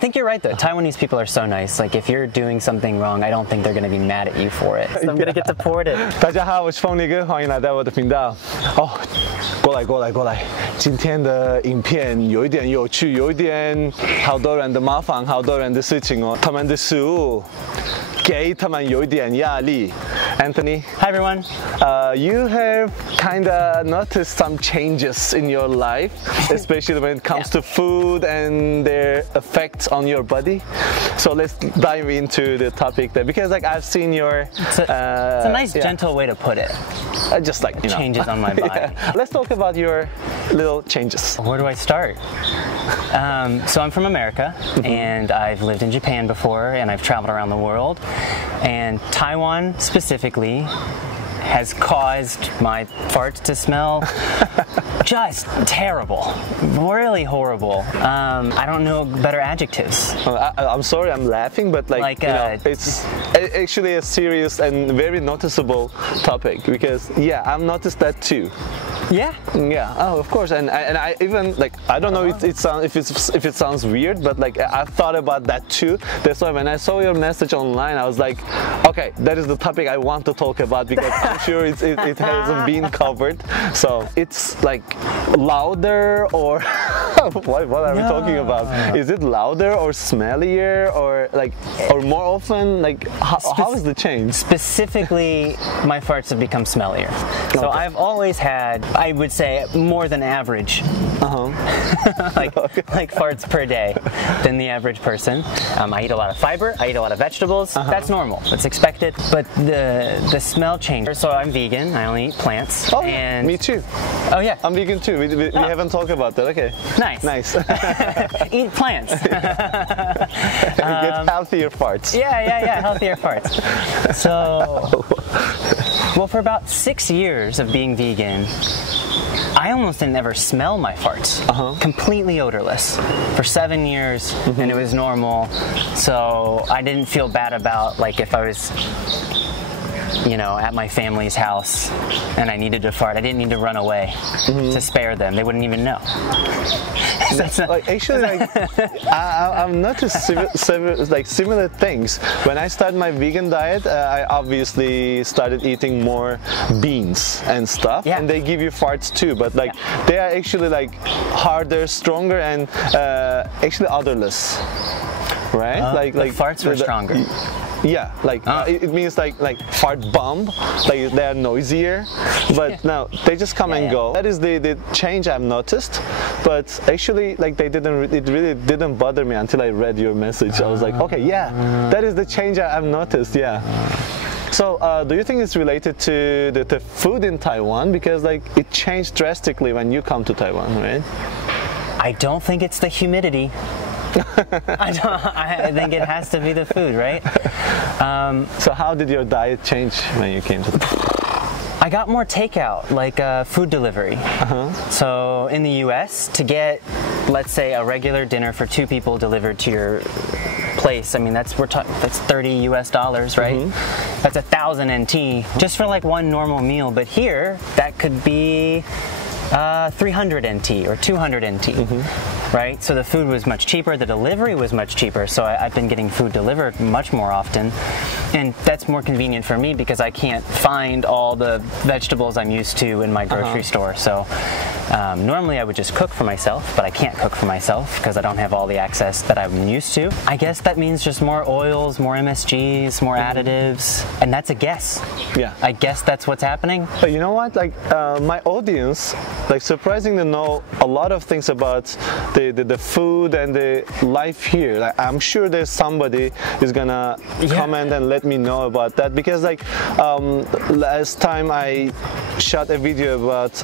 think you're right though. Taiwanese people are so nice. Like if you're doing something wrong, I don't think they're going to be mad at you for it. So I'm going to get deported. 大家好，我是凤梨哥，欢迎来到我的频道。哦，过来。今天的影片有一点有趣，有一点好多人的麻烦，好多人的事情哦。他们的食物给他们有一点压力。Anthony. Hi everyone. You have kind of noticed some changes in your life, especially when it comes to food and their effects on your body. So let's dive into the topic there, because like I've seen your. It's a nice, gentle way to put it. Just like changes on my body. Yeah. Let's talk about your little changes. Where do I start? So I'm from America, and I've lived in Japan before, and I've traveled around the world, and Taiwan specifically has caused my farts to smell just terrible, really horrible. I don't know better adjectives. I'm sorry, I'm laughing, but it's actually a serious and very noticeable topic, because I've noticed that too. Yeah. Oh, of course. And I even I don't know if it sounds weird, but I thought about that too. That's why when I saw your message online, I was like, okay, that is the topic I want to talk about, because I'm sure it hasn't been covered. So it's like louder, or what are we talking about? Is it louder or smellier, or more often? How is the change? Specifically, my farts have become smellier. So okay. I've always had, I would say, more than average, like farts per day than the average person. I eat a lot of fiber, I eat a lot of vegetables. That's normal, it's expected. But the smell changes. So I'm vegan, I only eat plants. Oh, and me too. Oh yeah, I'm vegan too. We haven't talked about that. Okay. Nice. Eat plants. Get healthier farts. Yeah, healthier farts. So, well, for about 6 years of being vegan, I almost didn't ever smell my farts. Completely odorless for 7 years, and it was normal. So I didn't feel bad about if I was, at my family's house and I needed to fart. I didn't need to run away to spare them. They wouldn't even know. I've noticed similar things. When I started my vegan diet, I obviously started eating more beans and stuff, and they give you farts too, but they are actually harder, stronger, and actually odorless, right? The farts were stronger. Yeah, it means fart bomb, they are noisier, but no, they just come and go. That is the change I've noticed, but actually it really didn't bother me until I read your message. I was like, okay, that is the change I've noticed, So, do you think it's related to the food in Taiwan? Because it changed drastically when you come to Taiwan, right? I don't think it's the humidity. I think it has to be the food, right? So how did your diet change when you came to I got more takeout, food delivery. So in the US, to get, let's say, a regular dinner for 2 people delivered to your place, I mean, that's $30 US, right? That's 1,000 NT just for one normal meal. But here, that could be 300 NT or 200 NT, right? So the food was much cheaper, the delivery was much cheaper, so I've been getting food delivered much more often, and that's more convenient for me because I can't find all the vegetables I'm used to in my grocery store. So normally I would just cook for myself, but I can't cook for myself because I don't have all the access that I'm used to. I guess that means just more oils, more MSGs, more additives, and that's a guess. Yeah. I guess that's what's happening. But you know what? My audience, surprisingly know a lot of things about the food and the life here. I'm sure there's somebody who's gonna comment and let me know about that, because last time I shot a video about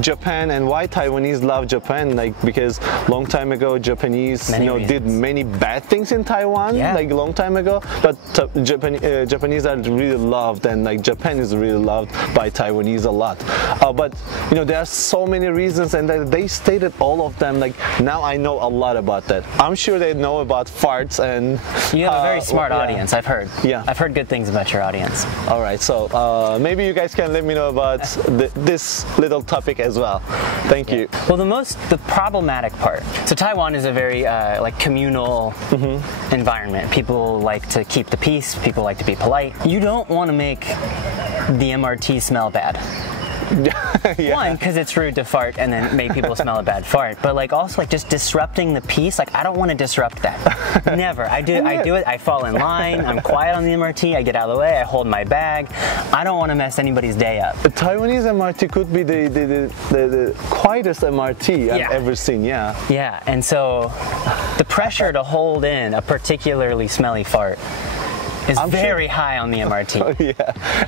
Japan and why Taiwanese love Japan, because long time ago Japanese did many bad things in Taiwan, long time ago, but Japanese are really loved, and Japan is really loved by Taiwanese a lot. But there are so many reasons, and they stated all of them. Now I know a lot about that. I'm sure they know about farts, and you have a very smart audience. I've heard. Yeah, I've heard good things about your audience. All right, so maybe you guys can let me know about about this little topic as well. Thank you. Well, the problematic part. So Taiwan is a very like communal environment. People like to keep the peace. People like to be polite. You don't want to make the MRT smell bad. Yeah. One, because it's rude to fart and then make people smell a bad fart. But like also like just disrupting the peace. Like I don't want to disrupt that. Never. I do it. I fall in line. I'm quiet on the MRT. I get out of the way. I hold my bag. I don't want to mess anybody's day up. The Taiwanese MRT could be the quietest MRT I've ever seen. Yeah. Yeah. And so the pressure to hold in a particularly smelly fart is very high on the MRT.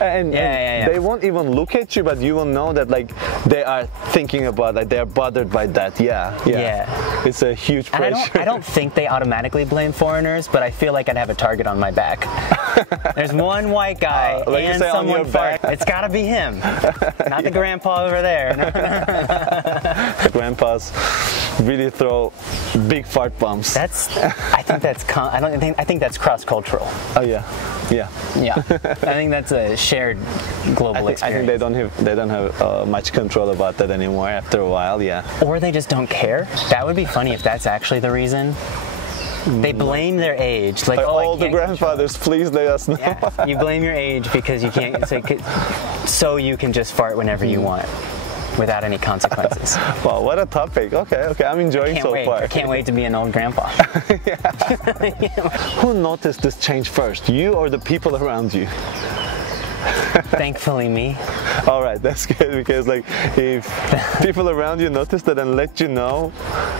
And they won't even look at you, but you will know that like they are thinking about, like they are bothered by that. Yeah. It's a huge pressure. And I don't think they automatically blame foreigners, but I feel like I'd have a target on my back. There's one white guy and someone fart. It's got to be him, not the grandpa over there. The grandpas really throw big fart bombs. I think that's cross-cultural. Oh yeah. I think that's a shared global experience. I think they don't have much control about that anymore after a while. Yeah. Or they just don't care. That would be funny if that's actually the reason. They blame their age. Like all the grandfathers, please let us know. Yeah, you blame your age because you can't. So you can just fart whenever you want, without any consequences. Wow, what a topic. Okay, I'm enjoying so far. I can't wait to be an old grandpa. Who noticed this change first, you or the people around you? Thankfully me. All right, that's good, because like if people around you notice that and let you know,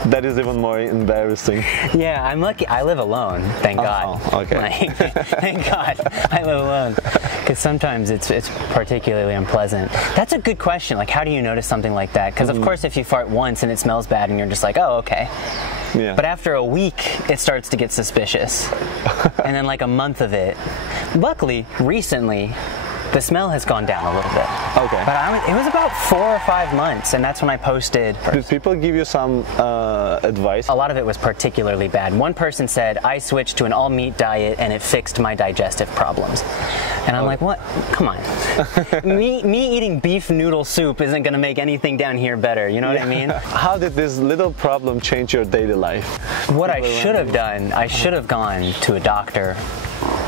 that is even more embarrassing. Yeah, I'm lucky. I live alone, thank God. Okay. Thank God I live alone, because sometimes it's particularly unpleasant. That's a good question. Like, how do you notice something like that? Because of course, if you fart once and it smells bad, and you're just like, oh, okay. Yeah. But after a week, it starts to get suspicious, and then like a month of it. Luckily, recently, the smell has gone down a little bit. Okay. But it was about 4 or 5 months, and that's when I posted. Did people give you some advice? A lot of it was particularly bad. One person said, I switched to an all-meat diet and it fixed my digestive problems. And I'm like, what? Come on. me eating beef noodle soup isn't going to make anything down here better. You know what I mean? How did this little problem change your daily life? What I should have done, I should have gone to a doctor.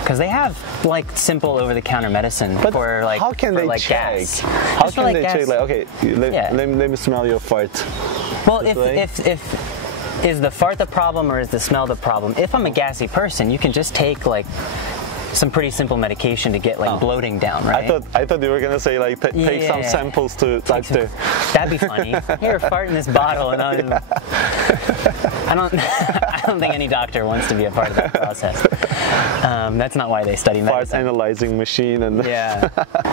Because they have like simple over-the-counter medicine for like, how can they check? Gas. How can they check? Like, okay, let me smell your fart. Well, if is the fart the problem or is the smell the problem? If I'm a gassy person, you can just take like some pretty simple medication to get like bloating down, right? I thought you were gonna say like take some samples to doctor. That'd be funny. Here, fart in this bottle, and I don't think any doctor wants to be a part of that process. That's not why they study medicine. Fart analyzing machine and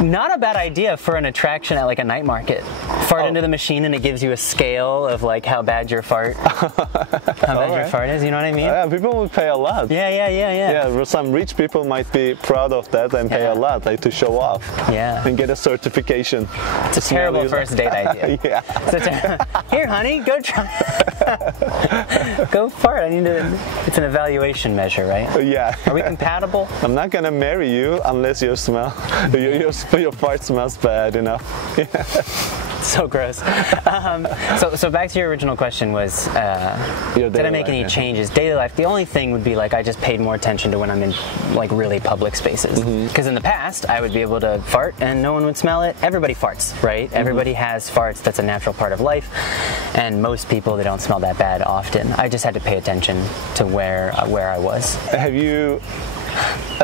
not a bad idea for an attraction at like a night market. Fart into the machine and it gives you a scale of like how bad your fart, your fart is. You know what I mean? Yeah, people would pay a lot. Yeah. Some rich people might be proud of that and pay a lot, like to show off. Yeah. And get a certification. It's a terrible first date idea. Here, honey, go try. Go fart. It's an evaluation measure, right? Yeah. Are we compatible? I'm not gonna marry you unless your fart smells bad enough. So gross. So back to your original question was, did I make any changes? Daily life. The only thing would be like I just paid more attention to when I'm in like really public spaces. Because in the past, I would be able to fart and no one would smell it. Everybody farts, right? Everybody has farts. That's a natural part of life. And most people, they don't smell that bad often. I just had to pay attention to where I was. Have you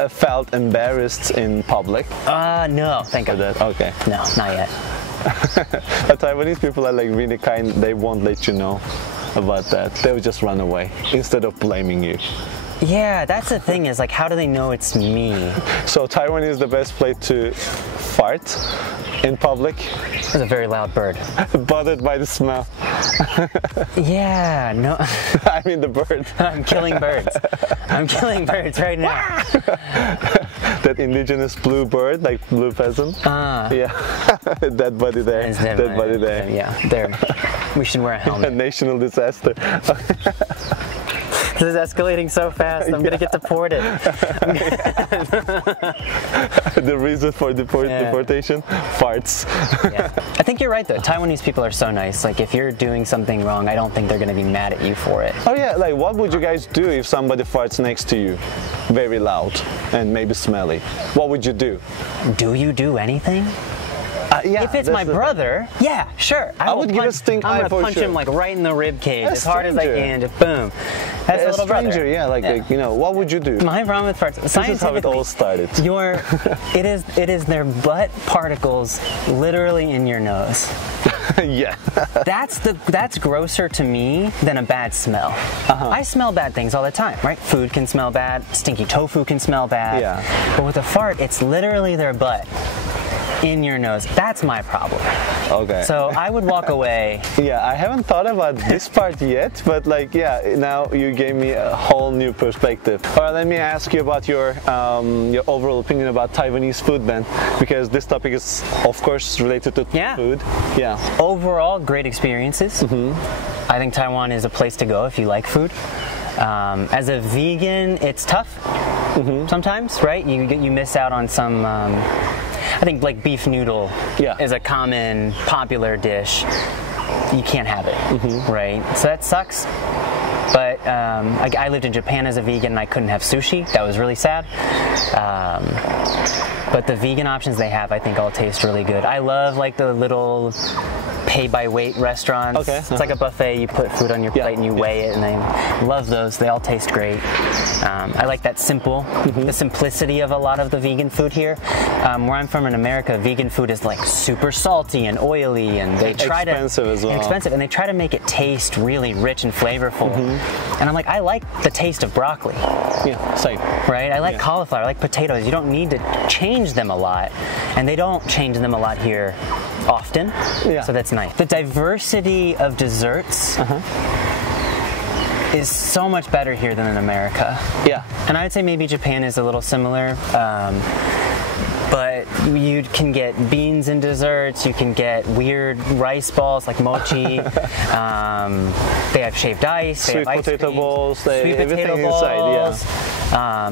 felt embarrassed in public? No. Thank God. Okay. No, not yet. But Taiwanese people are like really kind. They won't let you know about that. They'll just run away instead of blaming you. Yeah, that's the thing is like, how do they know it's me? So Taiwan is the best place to fart in public. There's a very loud bird. Bothered by the smell. Yeah, no. I mean the bird. I'm killing birds. I'm killing birds right now. That indigenous blue bird, like blue pheasant. Yeah. Dead body there. Dead body there. Yeah, there. We should wear a helmet. A national disaster. This is escalating so fast. I'm gonna get deported. The reason for deportation? Farts. Yeah. I think you're right though. Taiwanese people are so nice. Like if you're doing something wrong, I don't think they're gonna be mad at you for it. Oh yeah, like what would you guys do if somebody farts next to you? Very loud and maybe smelly. What would you do? Do you do anything? Yeah, if it's my brother, yeah, sure. I would give a stink eye for sure. I'm gonna punch him like right in the rib cage as hard as I can. Just boom. That's a little stranger, yeah. Like you know, what would you do? My problem with farts. This is how it all started. It is their butt particles literally in your nose. Yeah. That's grosser to me than a bad smell. I smell bad things all the time, right? Food can smell bad. Stinky tofu can smell bad. Yeah. But with a fart, it's literally their butt in your nose. That's my problem. Okay. So I would walk away. Yeah, I haven't thought about this part yet, but like, yeah, now you gave me a whole new perspective. All right, let me ask you about your overall opinion about Taiwanese food then, because this topic is, of course, related to food. Yeah. Overall, great experiences. I think Taiwan is a place to go if you like food. As a vegan, it's tough sometimes, right? You miss out on some. I think like beef noodle is a common, popular dish. You can't have it, right? So that sucks. But I lived in Japan as a vegan and I couldn't have sushi. That was really sad. But the vegan options they have, I think, all taste really good. I love like the little pay-by-weight restaurants. Okay. It's like a buffet. You put food on your plate and you weigh it, and I love those. They all taste great. I like that the simplicity of a lot of the vegan food here. Where I'm from in America, vegan food is like super salty and oily, and they try expensive as well. Expensive, and they try to make it taste really rich and flavorful. And I'm like, I like the taste of broccoli. Yeah, same. Right? I like cauliflower. I like potatoes. You don't need to change them a lot, and they don't change them a lot here often. Yeah. So that's nice. The diversity of desserts is so much better here than in America. Yeah. And I would say maybe Japan is a little similar. But you can get beans in desserts, you can get weird rice balls like mochi, they have shaved ice, sweet potato balls, everything inside,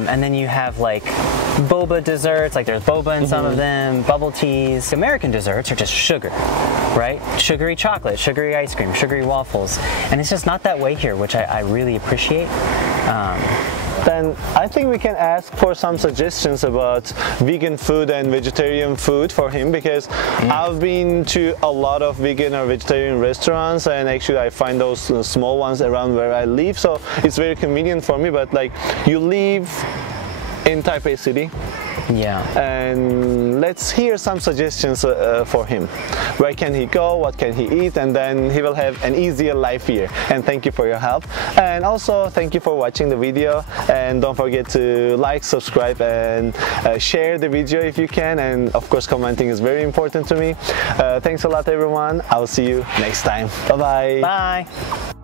and then you have like boba desserts, like there's boba in some of them, bubble teas. American desserts are just sugar, right? Sugary chocolate, sugary ice cream, sugary waffles, and it's just not that way here, which I really appreciate. Then I think we can ask for some suggestions about vegan food and vegetarian food for him, because I've been to a lot of vegan or vegetarian restaurants, and actually I find those small ones around where I live, so it's very convenient for me. But like, you live in Taipei City, and let's hear some suggestions for him. Where can he go, what can he eat, and then he will have an easier life here. And thank you for your help, and also thank you for watching the video, and don't forget to like, subscribe, and share the video if you can, and of course commenting is very important to me. Thanks a lot everyone. I'll see you next time. Bye-bye. Bye.